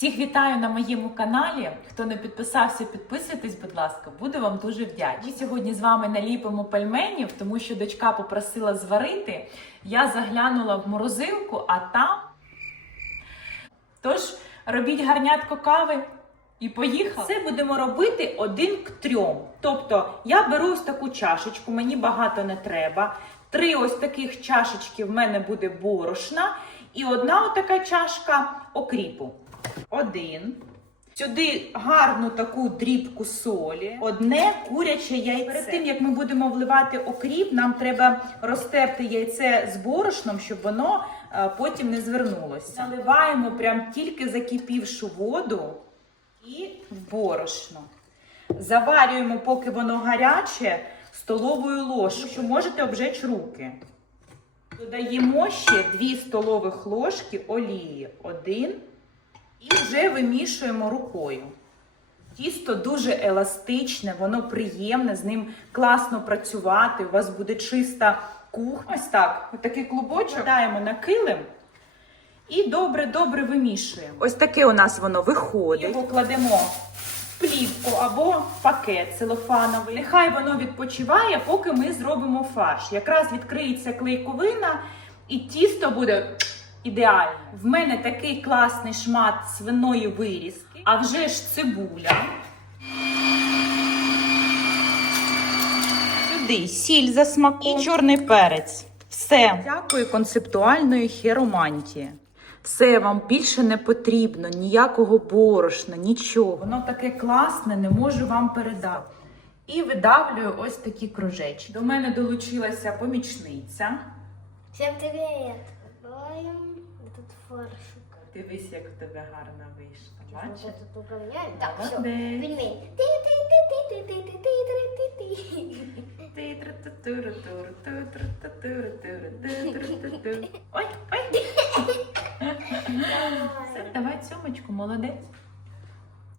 Всіх вітаю на моєму каналі. Хто не підписався, підписуйтесь, будь ласка, буду вам дуже вдячна. Ми сьогодні з вами наліпимо пельменів, тому що дочка попросила зварити. Я заглянула в морозилку, а там. Тож робіть гарнятко кави і поїхали. Це будемо робити один к трьом. Тобто я беру ось таку чашечку, мені багато не треба. Три ось таких чашечки в мене буде борошна, і одна отака чашка окріпу. Один. Сюди гарну таку дрібку солі, одне куряче яйце. Перед тим як ми будемо вливати окріп, нам треба розтерти яйце з борошном, щоб воно е, потім не звернулося. Заливаємо прям тільки закипівшу воду і в борошно. Заварюємо, поки воно гаряче, столовою ложкою, що можете обжечь руки. Додаємо ще 2 столових ложки олії. Один. І вже вимішуємо рукою. Тісто дуже еластичне, воно приємне, з ним класно працювати. У вас буде чиста кухня. Ось так, Ось такий клубочок даємо на килим і добре-добре вимішуємо. Ось таке у нас воно виходить. Його кладемо в плівку або в пакет целофановий. Нехай воно відпочиває, поки ми зробимо фарш. Якраз відкриється клейковина, і тісто буде ідеально. В мене такий класний шмат свиної вирізки, а вже ж цибуля. Сюди сіль за смаком і чорний перець. Все. Дякую концептуальної херомантії. Все вам більше не потрібно, ніякого борошна, нічого. Воно таке класне, не можу вам передати. І видавлюю ось такі кружечки. До мене долучилася помічниця. Всем привет! Шукаємо тут фаршик. Дивись, як у тебе гарно вийшло. Бачиш? Так, все. Молодець. Пельмені. Ой, ой. Давай цьомочку, молодець.